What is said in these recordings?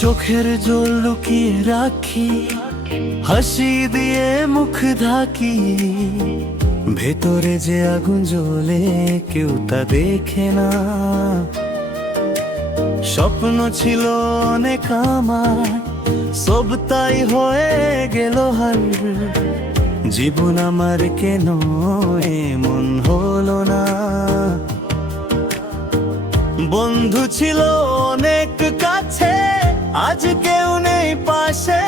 চোখের জল লুকিয়ে রাখি, হাসি দিয়ে মুখ ঢাকি। ভেতরে যে আগুন জ্বলে কেউ তা দেখে না। স্বপ্ন ছিল অনেক আমার, সব তাই হয়ে গেল হার। জীবন আমার কেন এমন হলো না। বন্ধু ছিল অনেক কাছে, আজ কেউ নেই পাশে।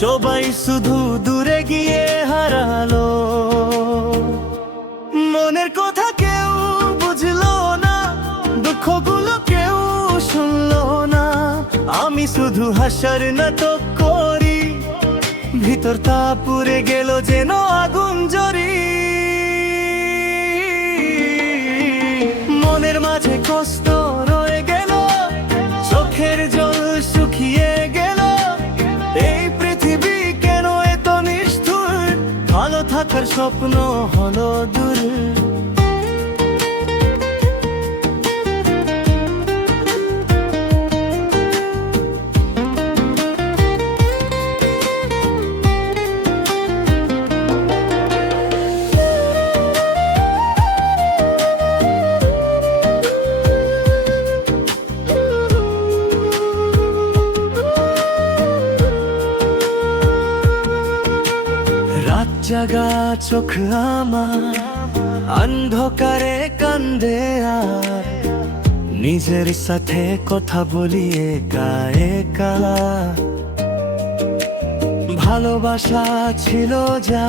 সবাই শুধু দূরে গিয়ে হারালো। মনের কথা কেউ বুঝলো না, দুঃখগুলো কেউ শুনলো না। আমি শুধু হাসার নাটক করি, ভিতরটা পুড়ে গেল যেন আগুন জ্বরি। মনের মাঝে কষ্ট রয়ে গেল, চোখের জল শুকিয়ে গেল। এই পৃথিবী কেন এত নিষ্ঠুর, ভালো থাকার স্বপ্ন হলো দূর। রাত জাগা চোখ আমার অন্ধকারে কান্দে, আর নিজের সাথে কথা বলি একা একা। ভালোবাসা ছিল যা,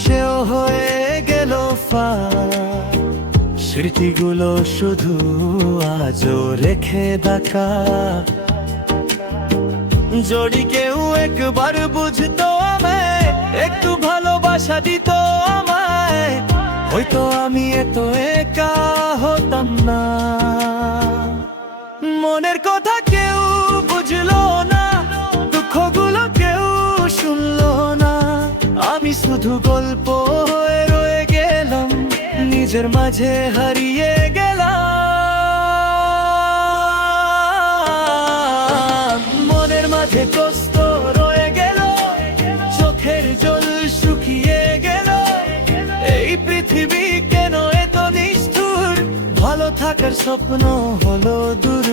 সেও হয়ে গেল ফাঁক। স্মৃতিগুলো শুধু আজও রেখে দেখা। যদি কেউ একবার বুঝতো আমায়, একটু ভালোবাসা দিত আমায়, হয়তো আমি এত একা হতাম না। মনের কথা কেউ বুঝলো না, দুঃখগুলো কেউ শুনলো না। আমি শুধু গল্প হয়ে রয়ে গেলাম, নিজের মাঝে হারিয়ে গেলাম। মনের মাঝে কষ্ট রয়ে গেল, চোখের জল শুকিয়ে গেল। এই পৃথিবী কেন এত নিষ্ঠুর, ভালো থাকার স্বপ্ন হলো দূর।